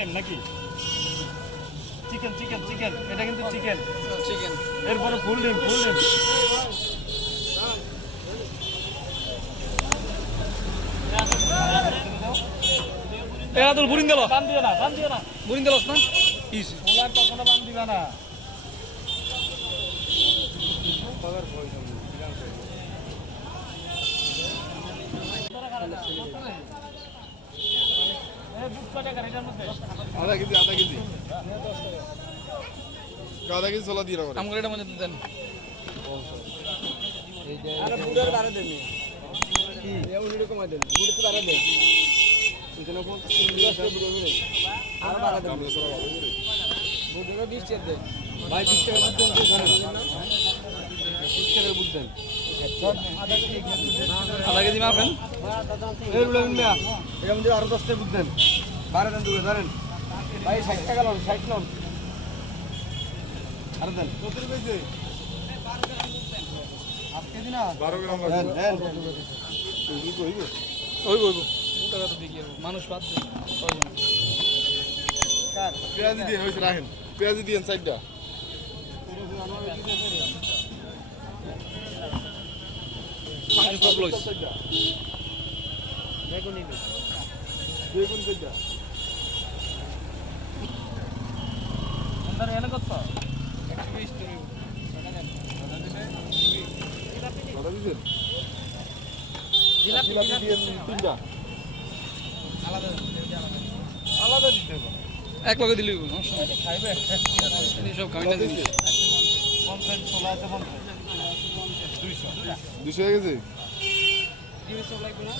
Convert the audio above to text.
item নাকি chicken chicken chicken এটা কিন্তু চিকেন চিকেন এরপরে ফুল ডিম এরা তোর বুরিন দিল বান দিও না বুরিন দিলস না ইস ওলা কখনো বান দিবা না আধা কেজি ছোলা দিয়ে আমার আমগুলো এটা মধ্যে দেন আরে বুড়ার বারে দেন কি এ উনি কমাই দেন বুড়ে তো বারে দেন এখানে কোন 10 বুড়ে বুড়ে আর বারে দেন বুড়ে 20 টাকা দেন ভাই 20 টাকা বুঝ দেন জানেন না 20 টাকা বুঝ দেন আধা কেজি মাপেন এই বুড়ে মিয়া এর মধ্যে আরো 10 টাকা বুঝ দেন বারে দেন দুটো ধরেন ভাই 60 টাকা লন 60 লন আর দেন কত কইছে 8 কেজি না 12 গ্রাম দেন দেন ওই টাকা তো দিয়ে মানুষ বাদ পেঁয়াজি দিয়ে হইছে রাখেন পেঁয়াজি দিয়েন সাইডটা মানুষ সব লইস বেগুন সাইডটা અંદર એને কত কথা দিছেন জিলাপি দিয়েন তিনটা আলাদা দিতে হবে এক লগে দিলি খাইবে এই সব খাই না জিনিস 50 ছোলা আছে 50 200 200 হয়ে গেছে কি হইছে লাগবে না